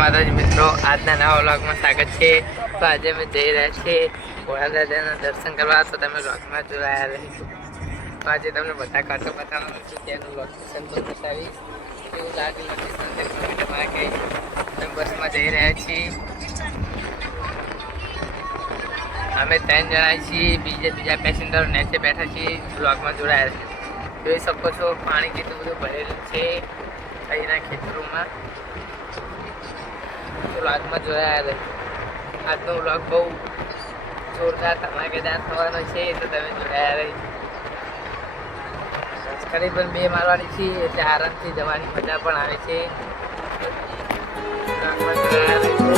માતાજી મિત્રો, આજના નવા વ્લોગમાં સ્વાગત છે। તો આજે અમે જઈ રહ્યા છીએ ભોળા દાદાના દર્શન કરવા। તો તમે વ્લોગમાં જોડાયા રહીશું। તો આજે તમને બધા કાંઠો બતાવવાનું છું, ત્યાંનું લોકેશન પણ બતાવીશ। એવું લાગે લોકેશન કે અમે બસમાં જઈ રહ્યા છીએ। અમે 3 જણા છીએ, બીજા પેસેન્જર નીચે બેઠા છીએ। વ્લોગમાં જોડાયા રહીશું। જોઈ શકો છો પાણી કેટલું બધું ભરેલું છે અહીંના ખેતરોમાં। વ્લોગમાં જોયા આજનો વ્લોગ બહુ જોરદાર ધમાકેદાર થવાનો છે, તો તમે જોયા રહી। લશ્કરી પણ 2 મારવાની છે, એટલે આરામથી જવાની મજા પણ આવે છે। વ્લોગમાં જોયા રહીશું।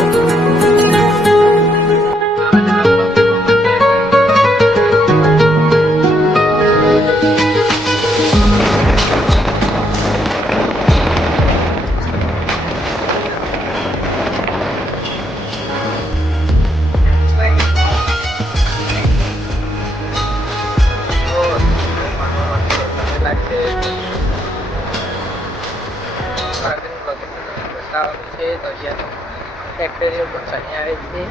ફેક્ટરીઓ પણ અહીં આવે છે।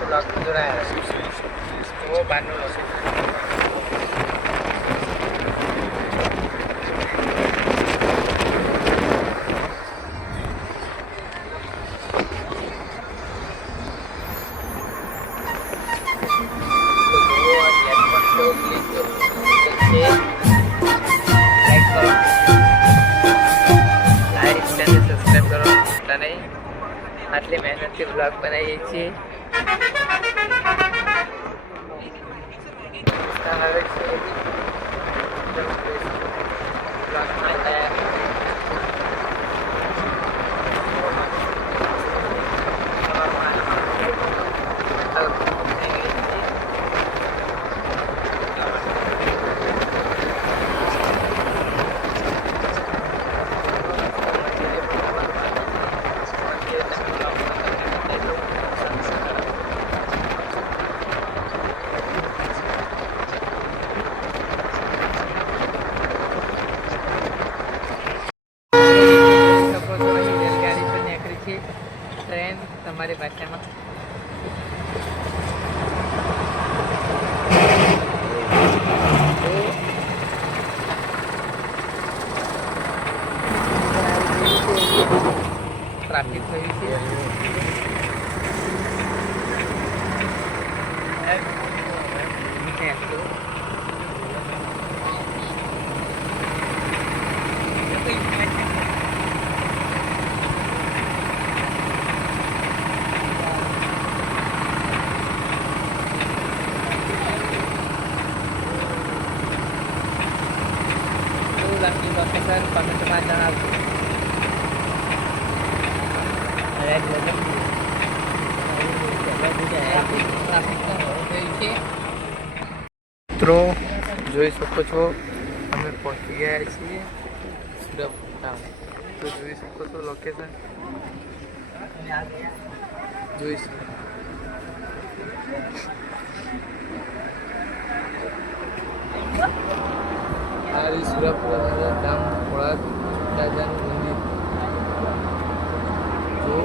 વ્લોગમાં જોડાયા તો બહારનું લોકેશન આટલી મહેનતથી બ્લોગ બનાવીએ છીએ। ટ્રેન તમારી ભાષામાં ટ્રાફિક થયું છે। lagi location kami janaw red button મિત્રો જોઈ શકો છો અમે પહોંચી ગયા છીએ સુરત। તો જોઈ શકો છો લોકેશન જોઈ શકો। આ સુરપુરા ધામ ભોળા દાદાનું મંદિર જો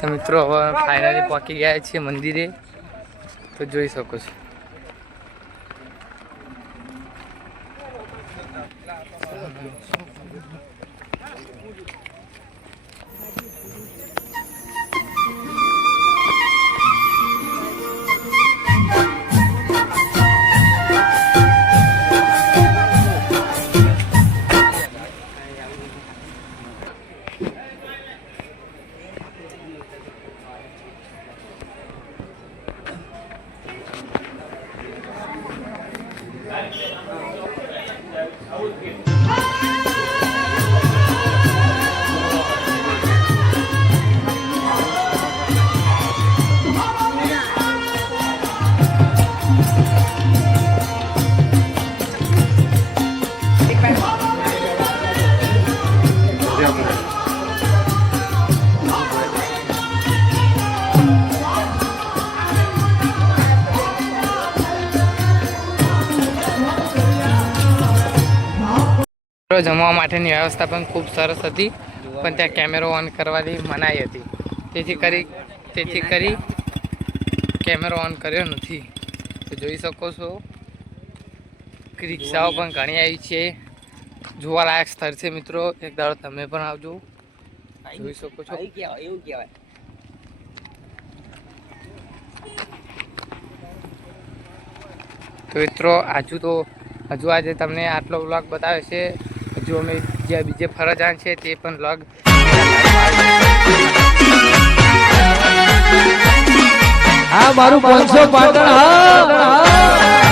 તો મિત્રો હવે ફાઇનલી પહોંચી ગયા છીએ મંદિરે। તો જોઈ શકો છો જમવા માટેની વ્યવસ્થા પણ ખૂબ સરસ હતી, પણ ત્યાં કેમેરો ઓન કરવાની મનાઈ હતી. તેથી કરી કેમેરો ઓન કર્યો નથી. તો જોઈ શકો છો કે રિક્ષાઓ પણ ઘણી આવી છે. જોવાલાયક સ્થળ છે મિત્રો, એક દાડો તમે પણ આવજો. જોઈ શકો છો એવું કહેવાય. તો મિત્રો હજુ આજે તમને આટલો વ્લોગ બતાવ્યો છે. હજુ અમે જ્યાં બીજે ફરવા જવાનું છે તે પણ વ્લોગ આ મારું 500 પાટણ હા